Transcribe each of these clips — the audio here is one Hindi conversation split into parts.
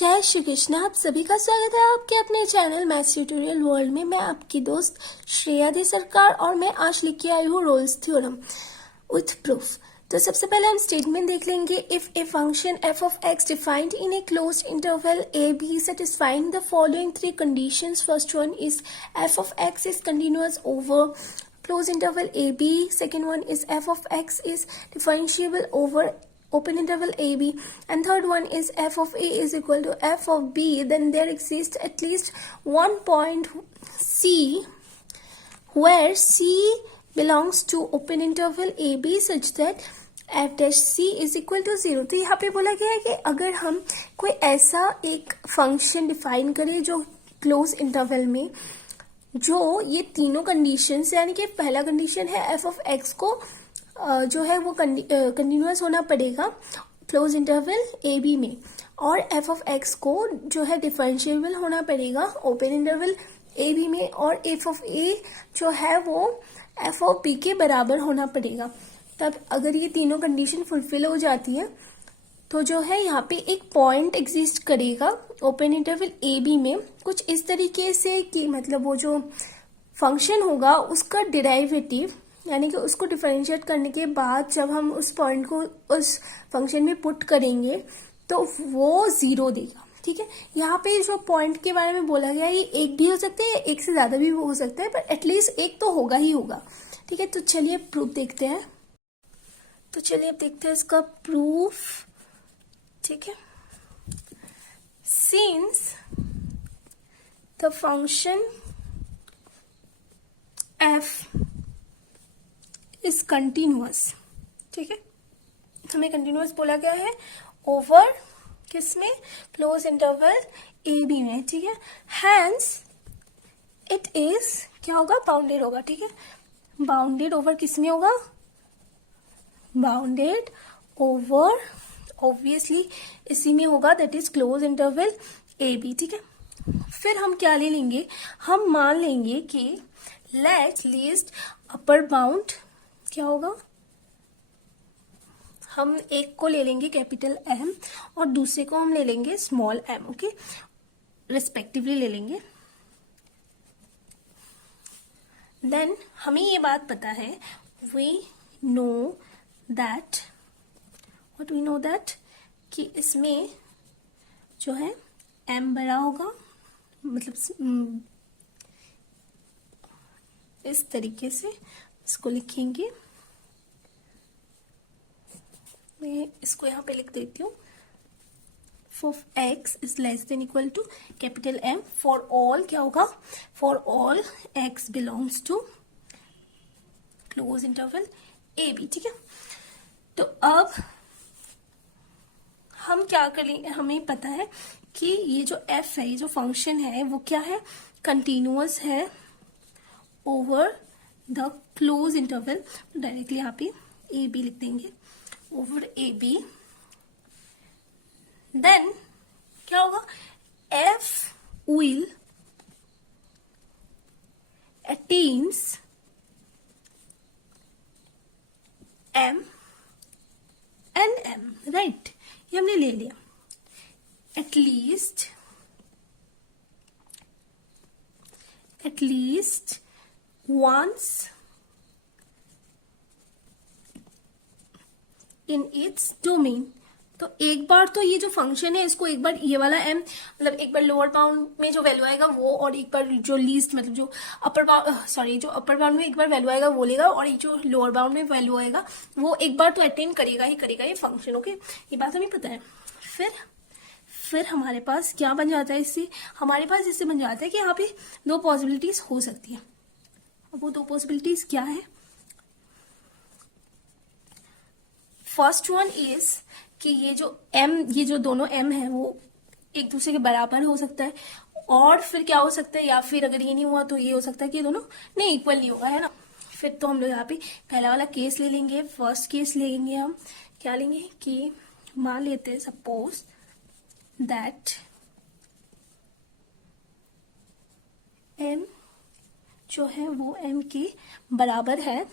जय श्री कृष्ण। आप सभी का स्वागत है आपके अपने चैनल मैथ्स ट्यूटोरियल वर्ल्ड में। मैं आपकी दोस्त श्रेया दी सरकार और मैं आज लेके आई हूँ रोल्स थ्योरम विथ प्रूफ। तो सबसे पहले हम स्टेटमेंट देख लेंगे। If a function f of x defined in a closed interval A B satisfying the following three conditions. First one is f of x is continuous over closed interval AB. Second one is f of x is differentiable over open interval AB, and third one is f of A is equal to f of B. Then there exists at least one point C where C belongs to open interval AB such that f dash C is equal to 0. तो यहाँ पे बोला गया है कि अगर हम कोई ऐसा एक फंक्शन डिफाइन करें जो क्लोज इंटरवल में जो ये तीनों कंडीशन यानी कि पहला कंडीशन है एफ ऑफ एक्स को जो है वो कंटिन्यूअस होना पड़ेगा क्लोज इंटरवल ए बी में, और एफ ऑफ एक्स को जो है डिफरेंशिएबल होना पड़ेगा ओपन इंटरवल ए बी में, और एफ ऑफ ए जो है वो एफ ऑफ बी के बराबर होना पड़ेगा। तब अगर ये तीनों कंडीशन फुलफिल हो जाती है तो जो है यहाँ पे एक पॉइंट एग्जिस्ट करेगा ओपन इंटरवल ए बी में कुछ इस तरीके से कि मतलब वो जो फंक्शन होगा उसका डिराइवेटिव यानी कि उसको डिफरेंशिएट करने के बाद जब हम उस पॉइंट को उस फंक्शन में पुट करेंगे तो वो 0 देगा। ठीक है, यहाँ पे जो पॉइंट के बारे में बोला गया है ये एक भी हो सकता है, एक से ज्यादा भी हो सकता है, पर एटलीस्ट एक तो होगा ही होगा। ठीक है, तो चलिए प्रूफ देखते हैं। तो चलिए अब देखते हैं इसका प्रूफ। ठीक है, since the function f is continuous, ठीक है, हमें कंटिन्यूअस बोला गया है ओवर किसमें, क्लोज इंटरवल ए बी में। ठीक है, hence it is क्या होगा, बाउंडेड होगा। ठीक है, बाउंडेड ओवर किसमें होगा, बाउंडेड ओवर ऑब्वियसली इसी में होगा, that is close interval A B. ठीक है, फिर हम क्या ले लेंगे, हम मान लेंगे कि लेट लीस्ट अपर बाउंड क्या होगा, हम एक को ले लेंगे कैपिटल एम और दूसरे को हम ले लेंगे स्मॉल एम, ओके, रिस्पेक्टिवली ले लेंगे। देन हमें ये बात पता है, we know that What we know that कि इसमें जो है m बड़ा होगा, मतलब इस तरीके से इसको लिखेंगे। मैं इसको यहाँ पे लिख देती हूँ, for x is less than equal to capital M for all क्या होगा, for all x belongs to close interval a b। ठीक है, तो अब हम क्या करेंगे, हमें पता है कि ये जो f है, ये जो फंक्शन है वो क्या है, कंटिन्यूअस है over the close interval. Directly यहाँ पे ए बी लिख देंगे, ओवर ए बी। देन क्या होगा, f will attains m and m, right, ये हमने ले लिया। At least once in its domain. तो एक बार तो ये जो फंक्शन है इसको एक बार ये वाला m मतलब एक बार लोअर बाउंड में जो वैल्यू आएगा वो, और एक बार जो लीस्ट मतलब जो अपर बाउंड जो अपर बाउंड में एक बार वैल्यू आएगा वो लेगा, और ये जो लोअर बाउंड में वैल्यू आएगा वो एक बार तो अटेन करेगा ही करेगा ये फंक्शन। ओके, ये बात हमें पता है। फिर हमारे पास क्या बन जाता है, इससे हमारे पास इससे बन जाता है कि यहाँ पे दो पॉसिबिलिटीज हो सकती है। अब वो दो पॉसिबिलिटीज क्या है, फर्स्ट वन इज कि ये जो दोनों m है वो एक दूसरे के बराबर हो सकता है, और फिर क्या हो सकता है, या फिर अगर ये नहीं हुआ तो ये हो सकता है कि ये दोनों नहीं इक्वल नहीं होगा, है ना। फिर तो हम लोग यहाँ पे पहला वाला केस ले लेंगे, फर्स्ट केस लेंगे। हम क्या लेंगे कि मान लेते हैं सपोज दैट m जो है वो m के बराबर है।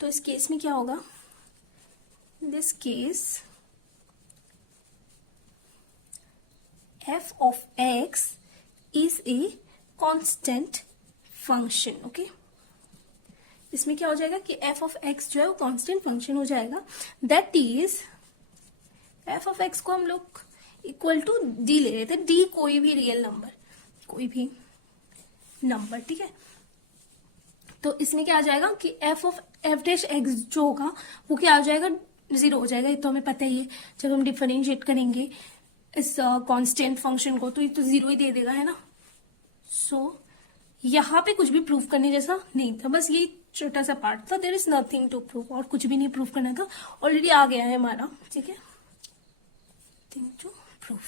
तो इस केस में क्या होगा, this case F of x is a constant function. Okay, इसमें क्या हो जाएगा कि एफ ऑफ एक्स जो है वो कांस्टेंट फंक्शन हो जाएगा. That is f of x को हम लोग इक्वल टू डी ले रहे थे. डी कोई भी रियल नंबर, कोई भी नंबर, ठीक है. तो इसमें क्या आ जाएगा कि एफ डैश एक्स जो होगा वो क्या आ जाएगा, 0 हो जाएगा. ये तो हमें पता ही है. जब हम डिफरेंशिएट करेंगे इस कांस्टेंट फंक्शन को तो ये तो 0 ही दे देगा, है ना. सो यहाँ पे कुछ भी प्रूव करने जैसा नहीं था, बस ये छोटा सा पार्ट था. There is nothing to prove, और कुछ भी नहीं प्रूव करना था, ऑलरेडी आ गया है हमारा, ठीक है. Thing to prove.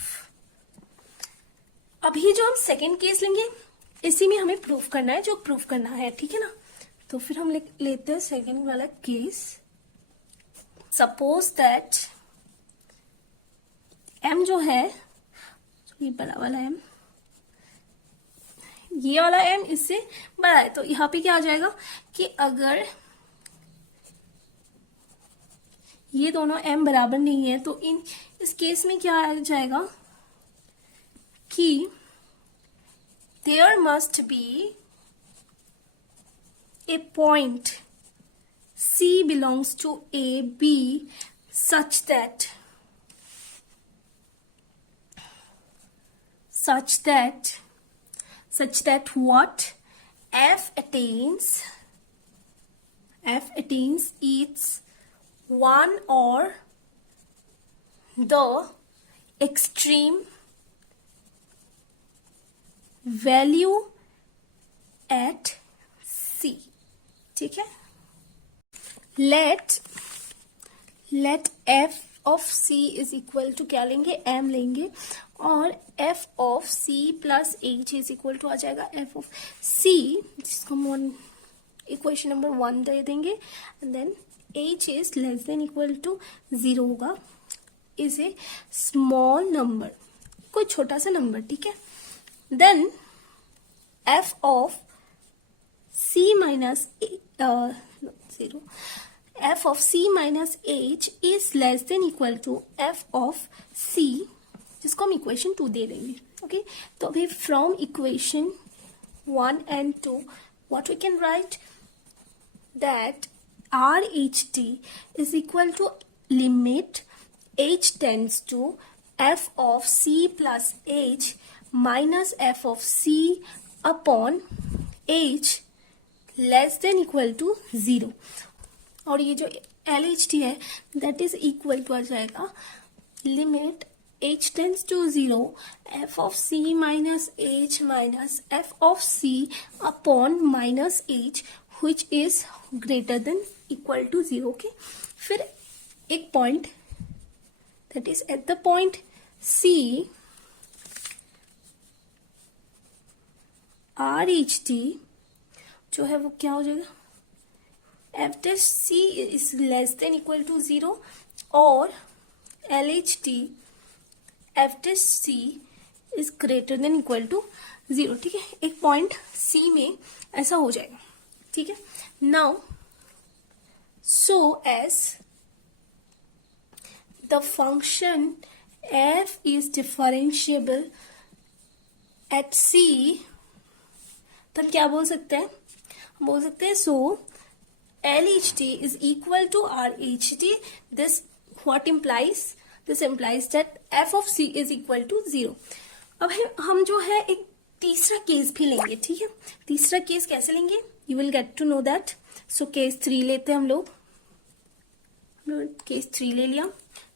अभी जो हम सेकेंड केस लेंगे इसी में हमें प्रूफ करना है जो प्रूफ करना है, ठीक है ना. तो फिर हम लेते हैं सेकेंड वाला केस. सपोज दैट m जो है, ये बड़ा वाला m, ये वाला m इससे बड़ा है. तो यहाँ पे क्या आ जाएगा कि अगर ये दोनों m बराबर नहीं है तो इस केस में क्या आ जाएगा कि there must be a point C belongs to A, B such that what F attains its one or the extreme value at C. ठीक है. let f of C is equal to क्या लेंगे, m लेंगे, और f of C plus h is equal to आ जाएगा f of C, जिसको हम इक्वेशन नंबर 1 दे देंगे, and then h is less than equal to 0 होगा. इज ए स्मॉल नंबर, कोई छोटा सा नंबर, ठीक है. Then f of C minus f of C minus h is less than equal to f of C, जिसको हम इक्वेशन 2 दे देंगे. ओके, तो अभी from equation 1 and 2 what we can write, that RHT is equal to limit h tends to f of C plus h minus f of C upon h less than equal to 0. और ये जो LHT है that is equal to आ जाएगा limit h tends to 0 f of C minus h minus f of C upon minus h which is greater than equal to 0. Okay, फिर एक point that is at the point C, RHT जो है वो क्या हो जाएगा, f dash C is less than equal to 0 और LHT f dash C is greater than equal to 0. ठीक है, एक पॉइंट C में ऐसा हो जाएगा. ठीक है, now so as the function f is differentiable at C, तब क्या बोल सकते हैं, हम बोल सकते हैं so LHT is equal to RHT. This what implies, this implies that f of C is equal to 0. अब हम जो है एक तीसरा केस भी लेंगे. ठीक है, तीसरा केस कैसे लेंगे, you will get to know that. So case 3 लेते हैं हम लोग केस 3 ले लिया.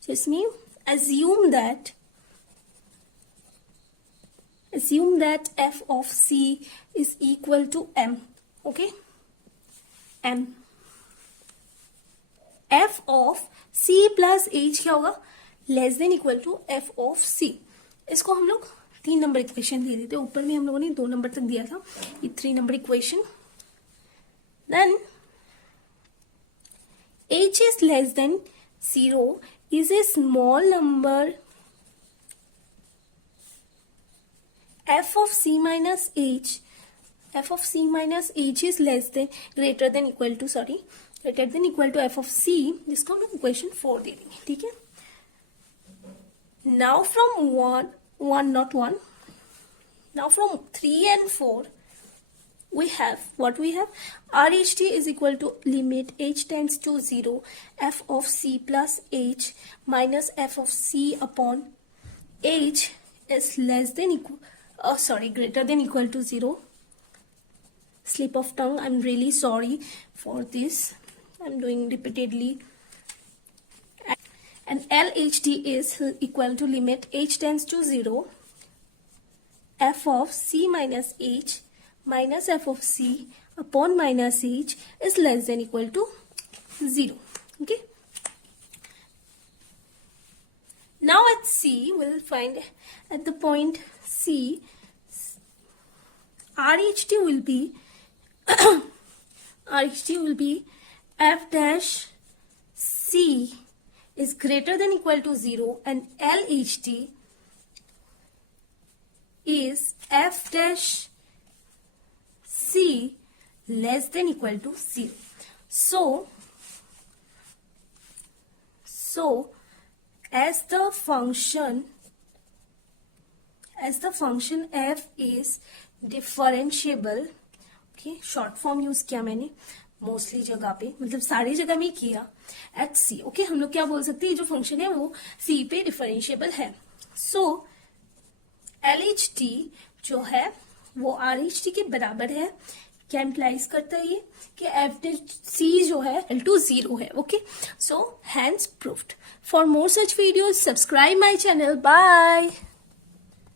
So इसमें assume that f of C is equal to m. Okay, m. f of C plus h क्या होगा, less than equal to f of C. इसको हम लोग 3 नंबर इक्वेशन दे देते. ऊपर में हम लोगों ने 2 नंबर तक दिया था, ये 3 number equation. Then h is less than 0 is a small number f of C minus h is less than greater than equal to f of C, जिसको हम लोग इक्वेशन 4 दे देंगे. ठीक है, now from 1 not 1. Now from 3 and 4 we have what we have. RHT is equal to limit h tends to 0 f of c plus h minus f of c upon h is less than equal greater than equal to 0. Slip of tongue, I'm really sorry for this, I'm doing repeatedly. And LHT is equal to limit h tends to 0 f of c minus h minus f of c upon minus h is less than equal to 0. Okay. Now at C, we'll find at the point C, RHT will be f dash c is greater than equal to 0 and LHT is f dash c less than equal to 0. So as the function f is differentiable, okay, short form use किया मैंने मोस्टली जगह पे, मतलब सारी जगह में किया एट सी. ओके, हम लोग क्या बोल सकते हैं, जो फंक्शन है वो सी पे डिफरेंशिएबल है. सो LHT जो है वो RHT के बराबर है. क्या इम्प्लाइज करता है ये कि एफ सी जो है टू 0 है. Okay, so hence proved. For more such videos subscribe my channel. Bye.